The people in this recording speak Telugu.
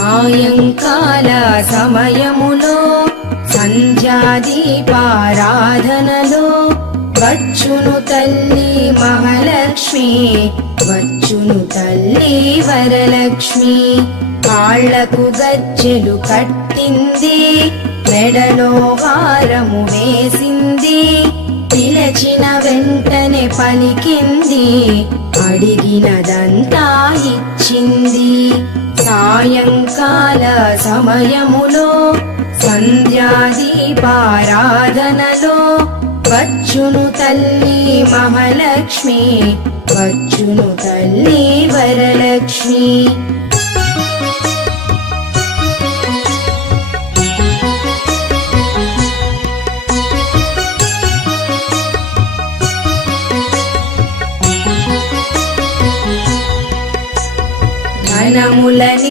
సాయంకాల సమయములో సంధ్యాదీపారాధనలో వచ్చును తల్లి మహాలక్ష్మి, వచ్చును తల్లి వరలక్ష్మి. కాళ్లకు గజ్జెలు కట్టింది, మెడలో హారము వేసింది, పిలచిన వెంటనే పలికింది, అడిగినదంతా ఇచ్చింది. సాయంకాల సమయములో సంధ్యాదీపారాధనలో వచ్చును తల్లి మహాలక్ష్మి, వచ్చును తల్లి వరలక్ష్మి. ధనములని